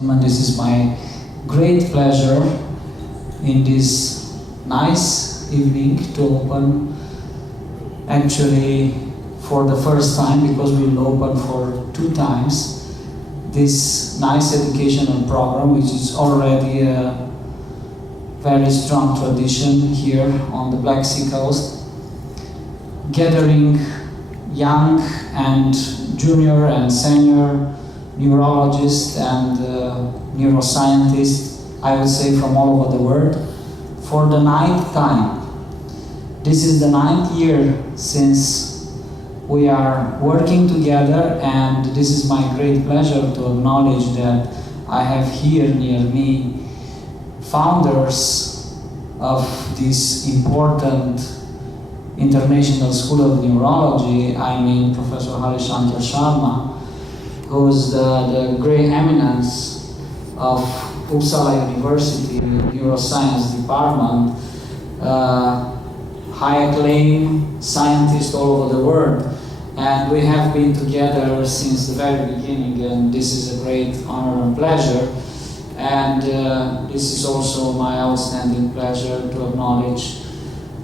And this is my great pleasure in this nice evening to open, actually for the first time, because we will open for 2 times, this nice educational program, which is already a very strong tradition here on the Black Sea coast, gathering young and junior and senior neurologists and neuroscientists, I would say from all over the world, for the 9th time. This is the 9th year since we are working together, and this is my great pleasure to acknowledge that I have here near me founders of this important International School of Neurology. I mean Professor Sharma, who's the great eminence of Uppsala University Neuroscience Department, high acclaim scientist all over the world. And we have been together since the very beginning, and this is a great honor and pleasure. And this is also my outstanding pleasure to acknowledge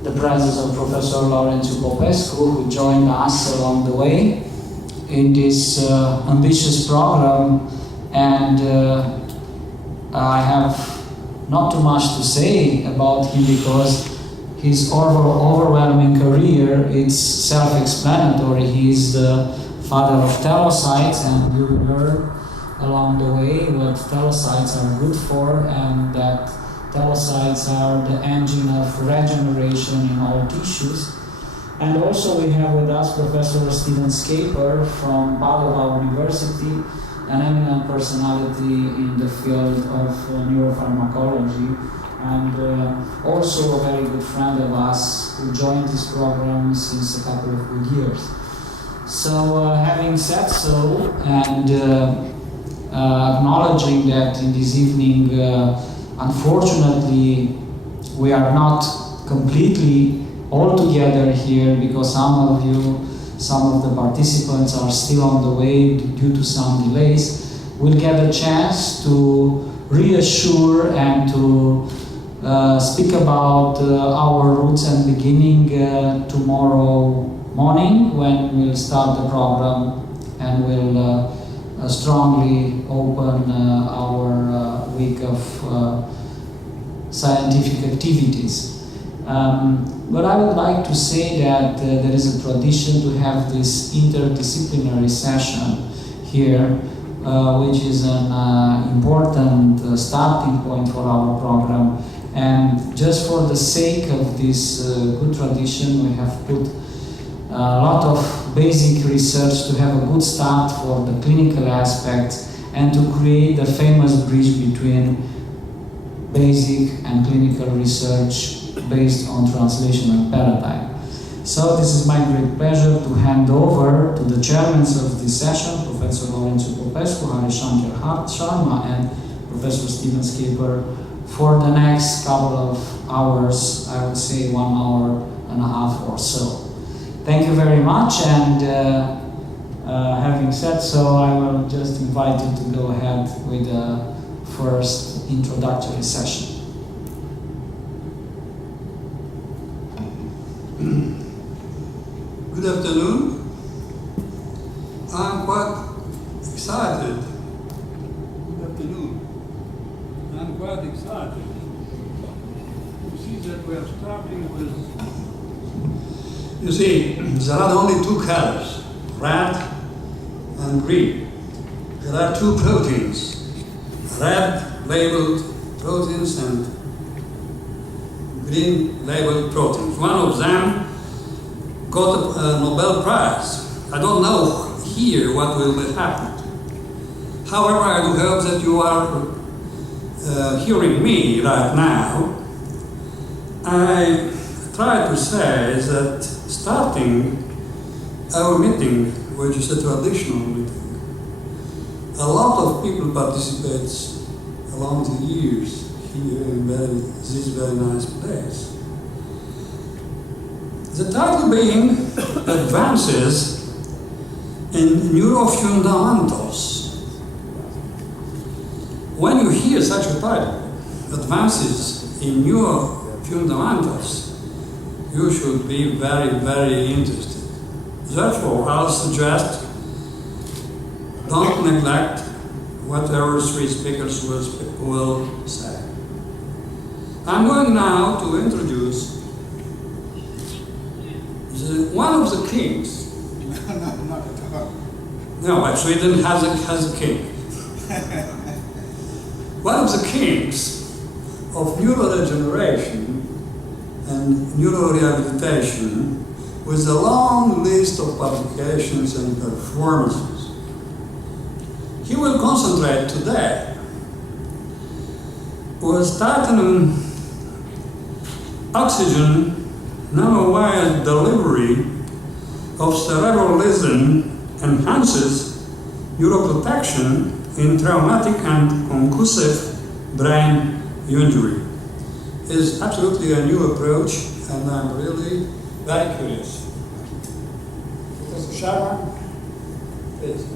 the presence of Professor Laurențiu Popescu, who joined us along the way in this ambitious program. And I have not too much to say about him because his overwhelming career is self-explanatory. He is the father of telocytes, and you will learn along the way what telocytes are good for, and that telocytes are the engine of regeneration in all tissues. And also we have with us Professor Stephen Schaper from Padova University, an eminent personality in the field of neuropharmacology, and also a very good friend of us who joined this program since a couple of good years. So having said so, and acknowledging that in this evening, unfortunately, we are not completely all together here because some of the participants are still on the way due to some delays, we'll get a chance to reassure and to speak about our roots and beginning tomorrow morning when we'll start the program, and we'll strongly open our week of scientific activities. But I would like to say that there is a tradition to have this interdisciplinary session here, which is an important starting point for our program. And just for the sake of this good tradition, we have put a lot of basic research to have a good start for the clinical aspects and to create the famous bridge between basic and clinical research based on translational paradigm. So this is my great pleasure to hand over to the chairmen of this session, Professor Laurențiu Popescu, Sharma, and Professor Stephen Schaper, for the next couple of hours, I would say 1 hour and a half or so. Thank you very much, and having said so, I will just invite you to go ahead with the first introductory session. Good afternoon. I'm quite excited. Good afternoon. I'm quite excited to see that we are starting with... You see, there are only 2 colors, red and green. There are 2 proteins, red labeled proteins and green labeled proteins. One of them got a Nobel Prize. I don't know here what will happen. However, I do hope that you are hearing me right now. I try to say that starting our meeting, which is a traditional meeting, a lot of people participate along the years here in this very nice place. The title being Advances in Neurofundamentals. when you hear such a title, Advances in Neuro Fundamentals, you should be very, very interested. Therefore, I'll suggest don't neglect whatever three speakers will say. I'm going now to introduce one of the kings. No, not at all. No, but Sweden has a king. One of the kings of neurodegeneration and neurorehabilitation with a long list of publications and performances. He will concentrate today was titanium oxygen nanowire delivery of cerebralism enhances neuroprotection in traumatic and concussive brain injury. Is absolutely a new approach, and I'm really very curious. Professor Sharma, please.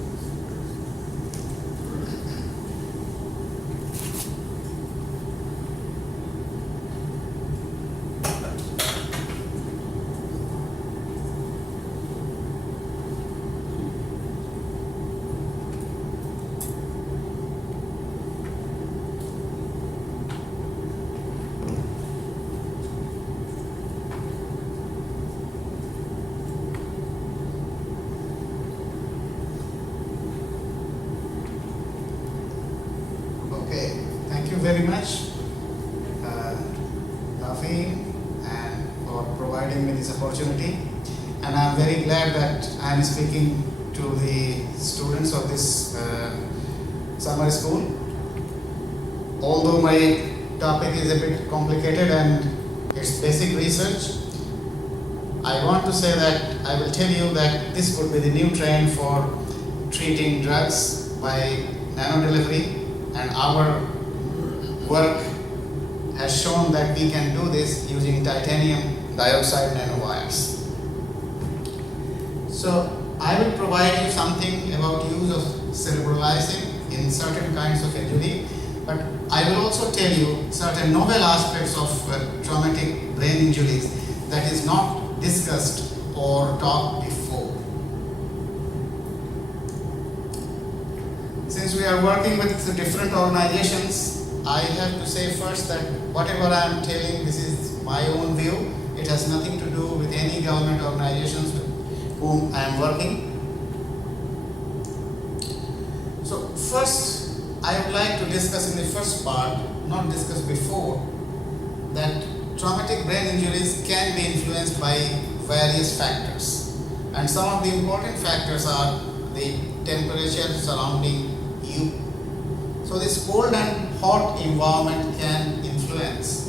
Very much, Rafi, and for providing me this opportunity. And I'm very glad that I'm speaking to the students of this summer school. Although my topic is a bit complicated and it's basic research, I want to say that I will tell you that this could be the new trend for treating drugs by nanodelivery, and our work has shown that we can do this using titanium dioxide nanowires. So I will provide you something about use of cerebralizing in certain kinds of injury, but I will also tell you certain novel aspects of traumatic brain injuries that is not discussed or talked before. Since we are working with different organizations, I have to say first that whatever I am telling, this is my own view. It has nothing to do with any government organizations with whom I am working. So first, I would like to discuss in the first part, not discussed before, that traumatic brain injuries can be influenced by various factors. And some of the important factors are the temperature surrounding you. So this cold and hot environment can influence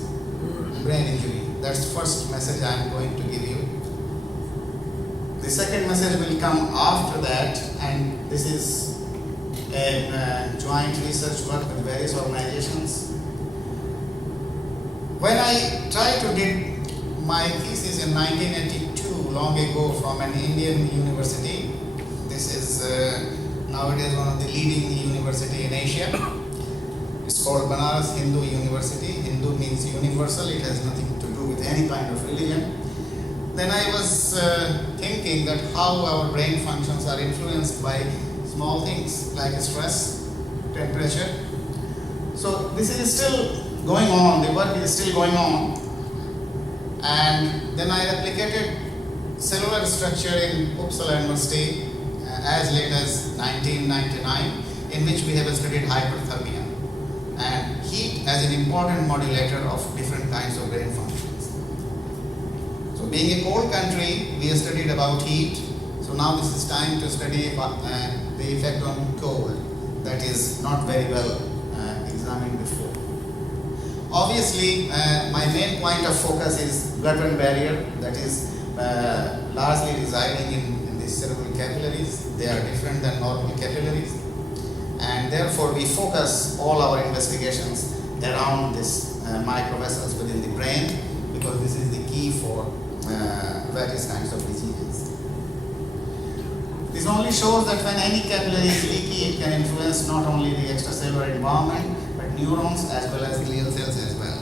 brain injury. That's the first message I am going to give you. The second message will come after that, and this is a joint research work with various organizations. When I tried to did my thesis in 1982, long ago, from an Indian university, this is nowadays one of the leading university in Asia. It's called Banaras Hindu University. Hindu means universal. It has nothing to do with any kind of religion. Then I was thinking that how our brain functions are influenced by small things like stress, temperature. So this is still going on. The work is still going on. And then I replicated cellular structure in Uppsala University as late as 1999, in which we have studied hyperthermia and heat as an important modulator of different kinds of brain functions. So being a cold country, we have studied about heat. So now this is time to study the effect on cold that is not very well examined before. Obviously, my main point of focus is blood-brain barrier that is largely residing in the cerebral capillaries. They are different than normal capillaries, and therefore we focus all our investigations around this microvessels within the brain, because this is the key for various kinds of diseases. This only shows that when any capillary is leaky, it can influence not only the extracellular environment neurons as well as glial cells as well.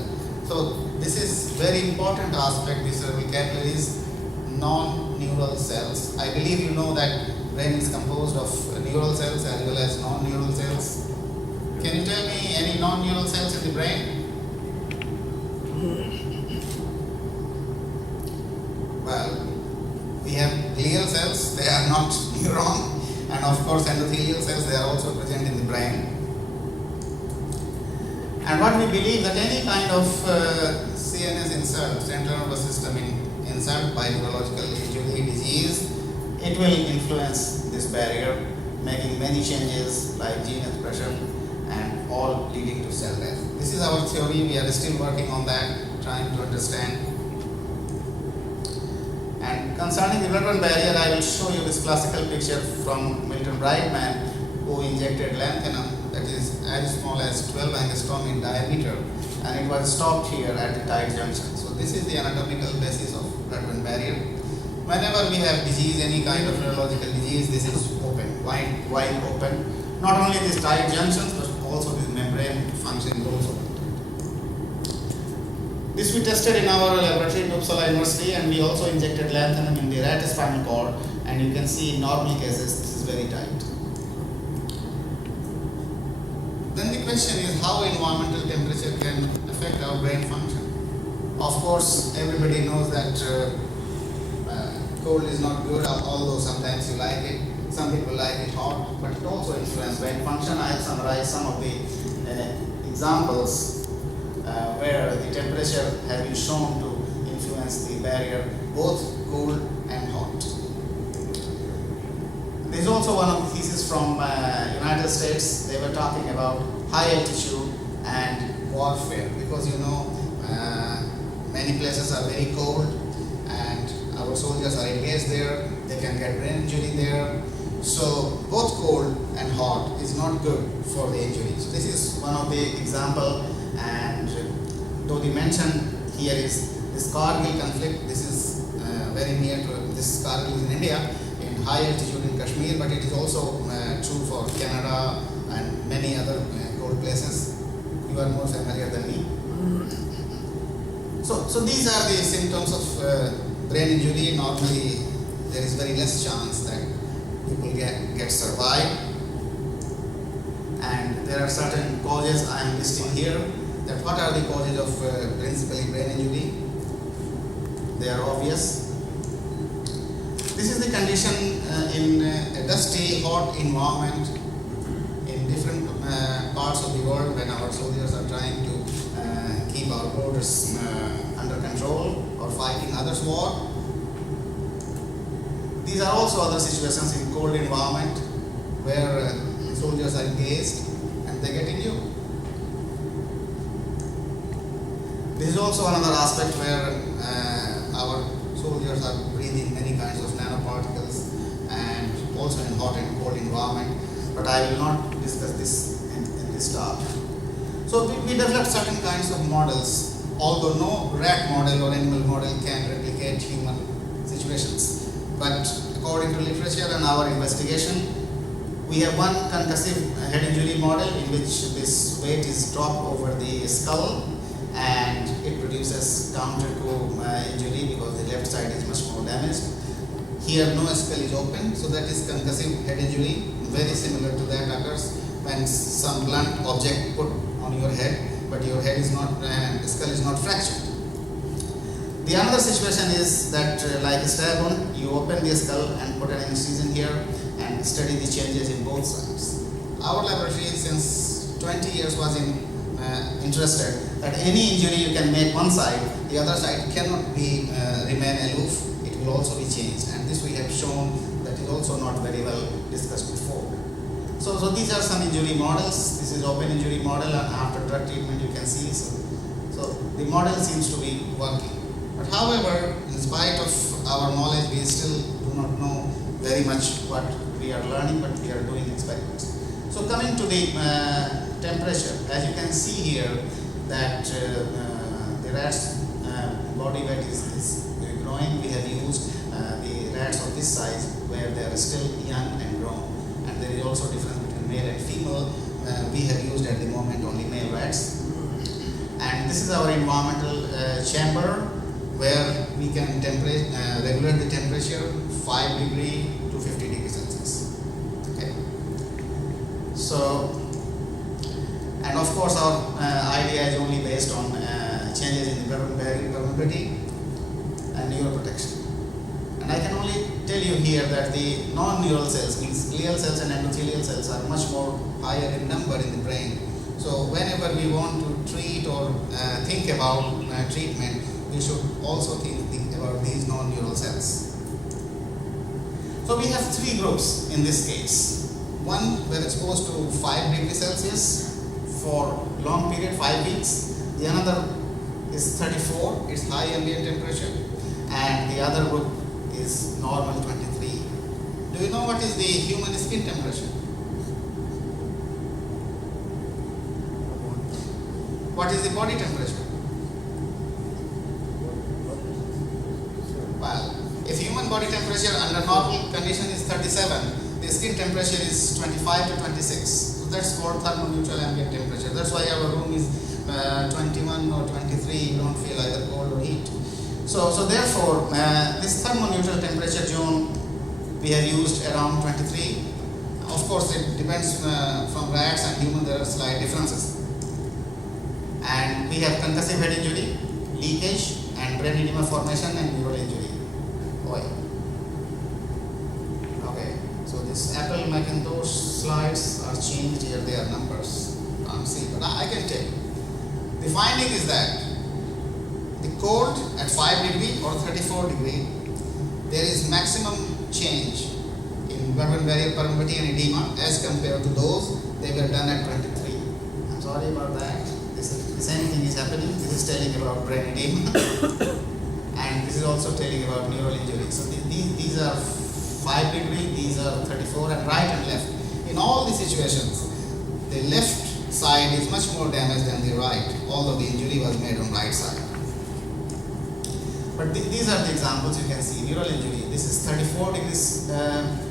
So this is very important aspect. This vocabulary is non-neural cells. I believe you know that brain is composed of neural cells as well as non-neural cells. Can you tell me any non-neural cells in the brain? Well, we have glial cells, they are not neuron, and of course endothelial cells, they are also present in the brain. And what we believe that any kind of CNS insult, central nervous system insult by neurological injury, disease, it will influence this barrier, making many changes like gene expression and all leading to cell death. This is our theory. We are still working on that, trying to understand. And concerning the blood-brain barrier, I will show you this classical picture from Milton Brightman, who injected lanthanum that is as small as 12 angstrom in diameter, and it was stopped here at the tight junction. So this is the anatomical basis of blood-brain barrier. Whenever we have disease, any kind of neurological disease, this is open, wide open. Not only these tight junctions, but also the membrane functioning also. This we tested in our laboratory in Uppsala University, and we also injected lanthanum in the right spinal cord, and you can see in normal cases this is very tight. Then the question is how environmental temperature can affect our brain function. Of course, everybody knows that cold is not good, although sometimes you like it. Some people like it hot, but it also influences brain function. I have summarized some of the examples where the temperature has been shown to influence the barrier, both cold and hot. There is also one of the theses from United States. They were talking about high altitude and warfare, because you know many places are very cold and our soldiers are engaged there, they can get brain injury there. So both cold and hot is not good for the injury. So this is one of the example, and though the mention here is this Kargil conflict, this is very near to this Kargil is in India, in high altitude in Kashmir, but it is also true for Canada and many other cold places. You are more familiar than me. So these are the symptoms of brain injury. Normally there is very less chance that people get survive, and there are certain causes I am listing here. That what are the causes of principally brain injury? They are obvious. This is the condition in a dusty, hot environment in different parts of the world when our soldiers are trying to keep our borders under control or fighting others' war. These are also other situations in cold environment where soldiers are engaged and they get injured. This is also another aspect where our soldiers are breathing many kinds of nanoparticles and also in hot and cold environment, but I will not discuss this in this talk. So we developed certain kinds of models, although no rat model or animal model can replicate human situations. But according to literature and our investigation, we have one concussive head injury model in which this weight is dropped over the skull and it produces counter to injury because the left side is much more damaged. Here no skull is open, so that is concussive head injury. Very similar to that occurs when some blunt object put on your head, but your head is not, the skull is not fractured. The other situation is that like a stab wound, you open the skull and put an incision here and study the changes in both sides. Our laboratory since 20 years was interested that any injury you can make one side, the other side cannot be remain aloof, it will also be changed, and this we have shown that is also not very well discussed before. So these are some injury models. This is open injury model, and after drug treatment you can see. So the model seems to be working. But however, in spite of our knowledge, we still do not know very much what we are learning, but we are doing experiments. So coming to the temperature, as you can see here, that the rat's body weight is growing. We have used the rats of this size where they are still young and grown, and there is also difference between male and female. We have used at the moment only male rats. minutes. And this is our environmental chamber where we can regulate the temperature 5 degrees to 50 degrees Celsius. Okay. So, and of course our idea is only based on changes in the blood-brain barrier permeability and neuroprotection. And I can only tell you here that the non-neural cells, means glial cells and endothelial cells, are much more higher in number in the brain. So whenever we want to treat or think about treatment, we should also think about these non-neural cells. So we have 3 groups in this case. One were exposed to 5 degrees Celsius for long period, 5 weeks. The another is 34, it's high ambient temperature, and the other group is normal 23. Do you know what is the human skin temperature? What is the body temperature? Well, if human body temperature under normal condition is 37, the skin temperature is 25 to 26. So that's called thermoneutral ambient temperature. That's why our room is 21 or 23. You don't feel either cold or heat. So therefore, this thermoneutral temperature zone we have used around 23. Of course, it depends from rats and human. There are slight differences. And we have concussive head injury, leakage, and brain edema formation and neural injury. Okay, so this Apple Macintosh slides are changed here, they are numbers. Can't see, but I can tell you. The finding is that the cold at 5 degree or 34 degree, there is maximum change in blood-brain barrier permeability and edema as compared to those they were done at 23. I'm sorry about that. The same thing is happening. This is telling about brain edema and this is also telling about neural injury. So these are 5 degree, these are 34, and right and left. In all these situations, the left side is much more damaged than the right, although the injury was made on right side. But these are the examples you can see. Neural injury, this is 34 degrees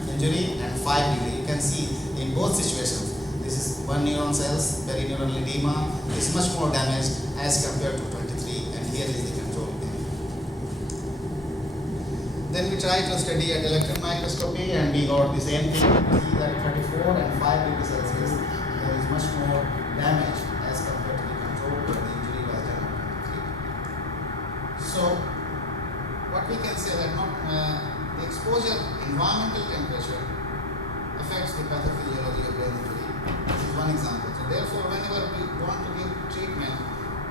injury and 5 degree. You can see in both situations, this is 1 neuron cells, perineural edema is much more damaged as compared to 23, and here is the control pin. Then we try to study at electron microscopy and we got the same thing. We see that 34 and 5 degrees Celsius, there is much more damage as compared to the control where the injury was done at 23. So what we can say that the exposure, environmental temperature affects the pathophysiology of brain injury. This is one example. So therefore, whenever we want to give treatment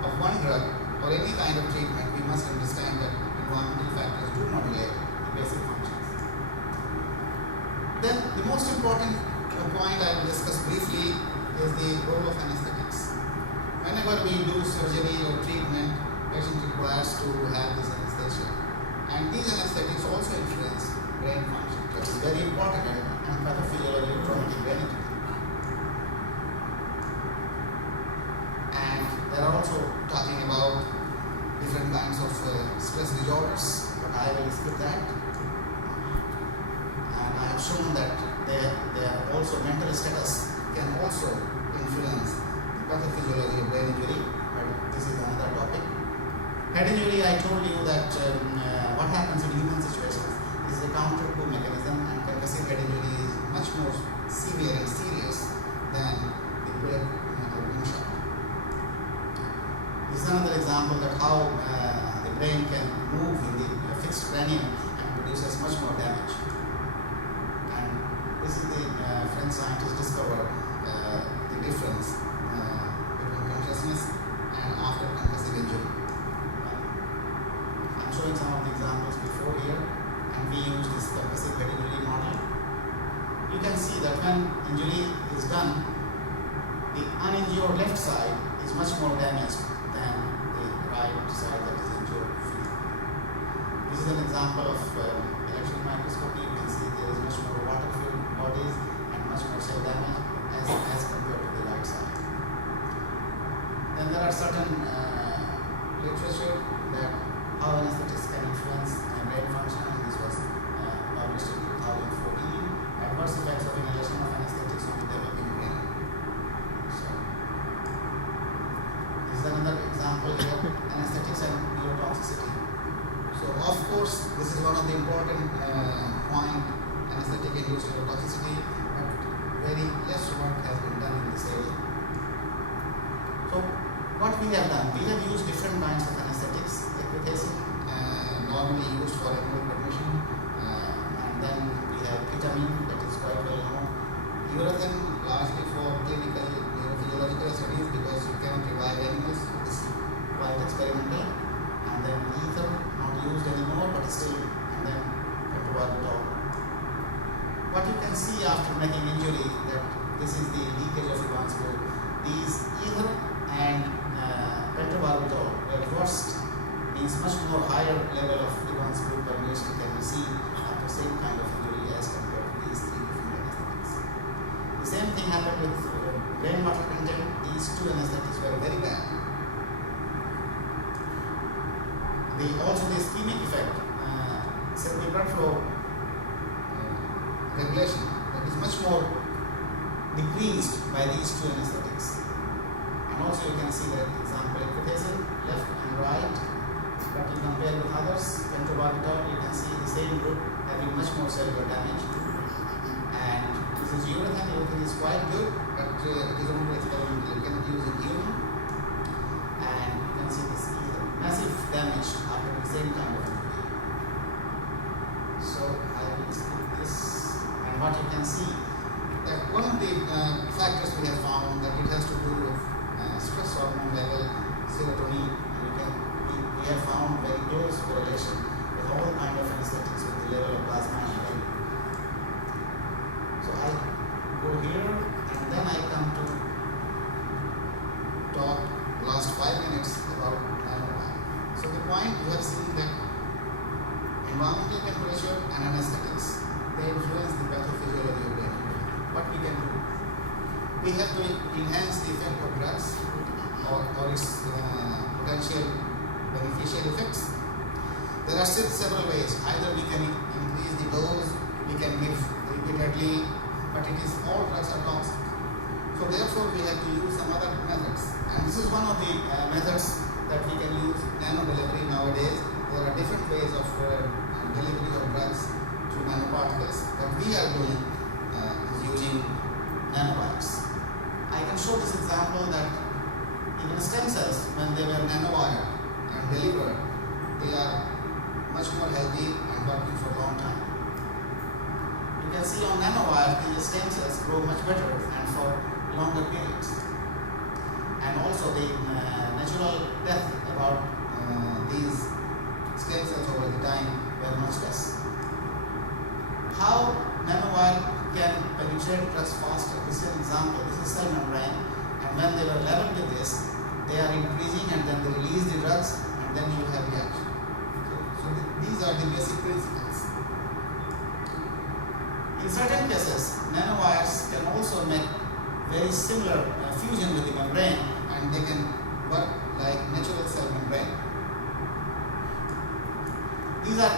of one drug or any kind of treatment, we must understand that environmental factors do modulate the basic functions. Then the most important point I will discuss briefly is the role of anesthetics. Whenever we do surgery or treatment, patient requires to have this anesthesia. And these anesthetics also influence brain function, which is very important in pathophysiology of traumatic brain injury. And they are also talking about different kinds of stress disorders, but I will skip that. And I have shown that they are also mental status can also influence the pathophysiology of brain injury, but this is another topic. Head injury, I told you that what happens in human situations is a counter-coup mechanism, and concussive head injury is much more severe and serious than the bullet or gunshot. This is another example that how the brain can move in the fixed cranium and produces much more damage. And this is the French scientists discovered the difference between consciousness and after concussive injury. I'm showing some of the examples before here, and we use this concussive head injury model. You can see that when injury is done, the uninjured left side is much more damaged than the right side that is injured. This is an example of electron microscopy. You can see there is much more water-filled bodies and much more cell damage as compared to the right side. Then there are certain literature that how anesthetics can influence brain function, and this was published in 2014. Adverse effects of inhalation of anesthetics on the developing brain. So, course, this is one of the important point anesthetic induced neurotoxicity, but very less work has been done in this area. So what we have done, we have used different kinds of anesthetics. Eforie, normally used for acute cognition, and then we have ketamine, that is quite well known. Urethane, largely for clinical neurophysiological studies because you cannot revive animals, this is quite experimental. And then ether, not used anymore, but still, and then pentobarbital. What you can see after making injury, that this is the leakage of Ivan's fluid. These ether and pentobarbital were worst, means much more higher level of Ivan's fluid permeation can be seen after same kind of injury as compared to these three different anesthetics. The same thing happened with rainwater content. These two anesthetics were very bad. Also the ischemic effect, cerebral blood flow regulation, that is much more decreased by these two anesthetics. And also you can see that example Eforie, left and right, but you compare with others, pentobarbital, you can see the same group having much more cellular damage. And this is urethane. Urethane is quite good, but it is only experimental. You cannot use it human. And you can see this massive damage after the same kind of injury. So I will skip this, and what you can see that one of the factors we have found that it has to do with stress hormone level, serotonin, and we have found very close correlation with all kind of anesthetics with the level of plasma and brain. So I go here and then I come to talk last 5 minutes about Neurology. So the point you have seen that environmental temperature and anesthetics, they influence the pathophysiology of brain. What we can do? We have to enhance the effect of drugs or its potential beneficial effects. There are several ways. Either we can increase the dose, we can give repeatedly, but it is all drugs are toxic. So therefore we have to use some other methods. And this is one of the methods that we can use, nano delivery nowadays. There are different ways of delivery of drugs through nanoparticles. What we are doing is using nanowires. I can show this example that even stem cells, when they were nanowired and delivered, they are much more healthy and working for a long time. You can see on nanowires, the stem cells grow much better and for longer periods. And also the natural death about these stem cells over the time were much less. How nanowire can penetrate drugs faster? This is an example. This is cell membrane, and when they were leveled with this, they are increasing and then they release the drugs and then you have reaction. So these are the basic principles. In certain cases, nanowires can also make very similar fusion with the membrane and they can work like natural cell membrane. These are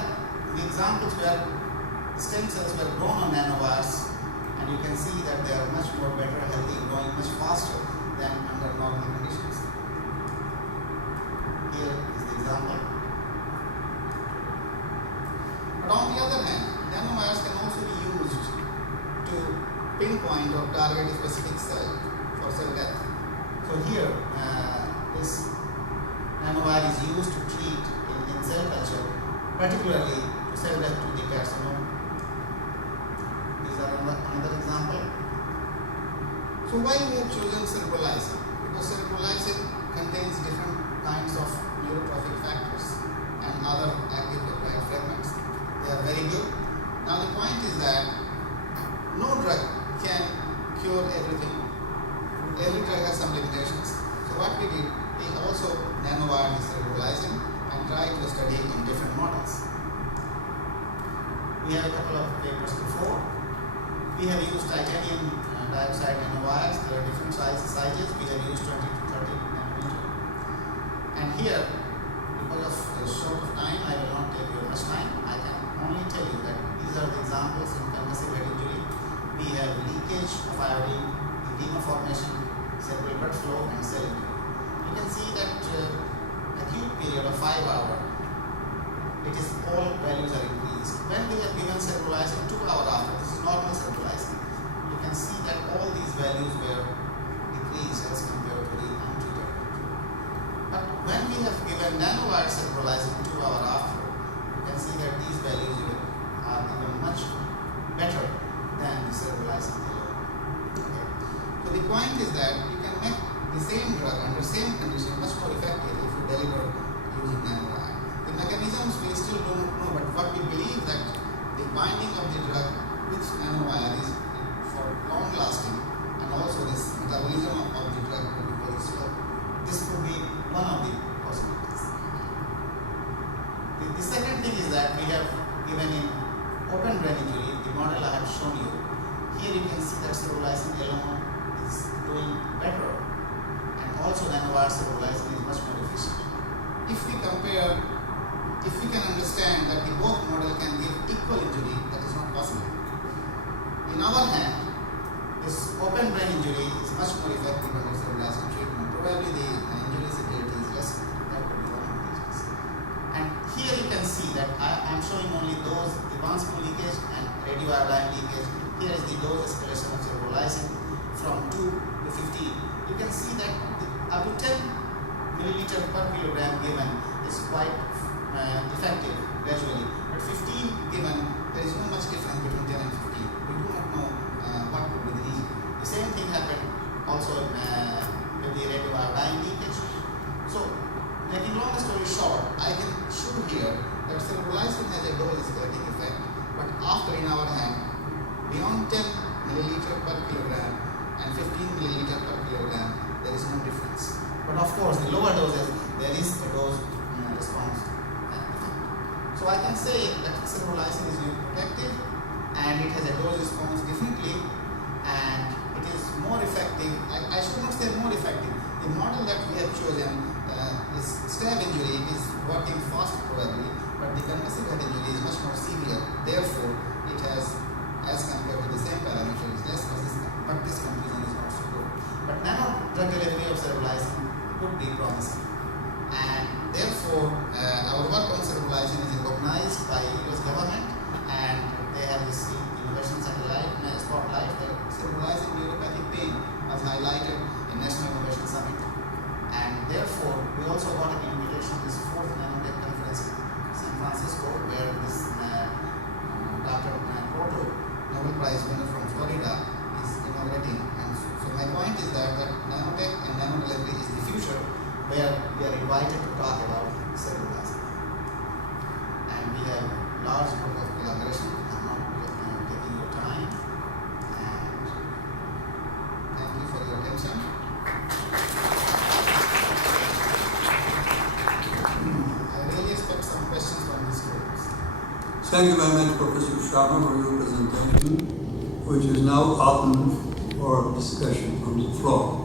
the examples where stem cells were grown on nanowires, and you can see that they are much more better, healthy, growing much faster than under normal conditions. Here is the example. But on the other hand, nanowires can also be used to pinpoint or target a specific cell for cell death. So here, this nanowire is used to treat in cell culture, particularly to cell death to the carcinoma. These are another example. So why we have chosen cerebrolysine? Because cerebrolysine contains different kinds of neurotrophic factors and other active peptide fragments. They are very good. Now the point is that no drug can cure everything. Every drug has some limitations. So what we did, we also nanowired the cerebrolysine and tried to study in different models. We have a couple of papers before. We have used titanium dioxide nanowires. There are different sizes. We have used 20 to 30 nanometer. And here, because of the short of time, I will not take you much time. I can only tell you that these are the examples in concussive head injury. We have leakage of iodine, edema formation, cerebral blood flow, and cell injury. You can see that acute period of 5 hours, it is all values are increased. When we have given cerebralizing 2 hours after, this is normal cerebralizing, you can see that all these values were decreased as compared to the untreated. But when we have given nanowire cerebralizing 2 hours after, you can see that these values are even much better than the cerebralizing alone. Okay. So the point is that you can make the same drug under same condition much more effective if you deliver using nanowire. The mechanisms we still don't know, but what we believe that the binding of the drug with nanowire is for long lasting, and also this metabolism of the drug will be very slow. This could be one of the possibilities. The second thing is that we have given in open brain injury, the model I have shown you. Here you can see that cerebralizing alone is doing better, and also nanowire cerebralizing is much more efficient. If we can understand that the both model can give equal injury, that is not possible. In our hand, this open brain injury is much more effective under cerebralizing treatment. Probably the injury severity is less. That could be one of the reasons. And here you can see that I am showing only those advanced pool leakage and radioiodine leakage. Here is the dose escalation of cerebralizing from 2 to 15. You can see that up to 10 milliliter per kilogram given is quite effective gradually. But 15 given, there is not much difference between 10 and 15. We do not know what could be the reason. The same thing happened also with the radioiodine leakage. So, making long story short, I can show here that cerebralizing has a dose escalating effect, but after in our hand, beyond 10 milliliter per kilogram and 15 milliliter per kilogram, there is no difference. But of course, the lower doses, there is a dose response effect. So I can say that cerebralizing is protective, and it has a dose response differently, and it is more effective. I should not say more effective. The model that we have chosen, this stab injury, is working fast probably, but the concussive head injury is much more severe. Therefore, it has, as compared to the same parameters, less resistance, but this conclusion is not so good. But nano drug delivery of cerebralizing could be promising. And therefore, our work on cerebralizing is recognized by US government, and they have received innovation satellite spotlight that cerebralizing neuropathic pain was highlighted in National Innovation Summit. And therefore, we also got an invitation to this 4th Nanotech conference in San Francisco, where this Dr. Proto, Nobel Prize winner from Florida, is inaugurating. And so my point is that nanotech and nanodelivery is the future, where we are invited to talk about cerebralizing. And we have large group of collaboration. I'm not taking your time. And thank you for your attention. I really expect some questions from the students. Thank you very much, Professor Sharma, for your presentation, which is now open for discussion from the floor.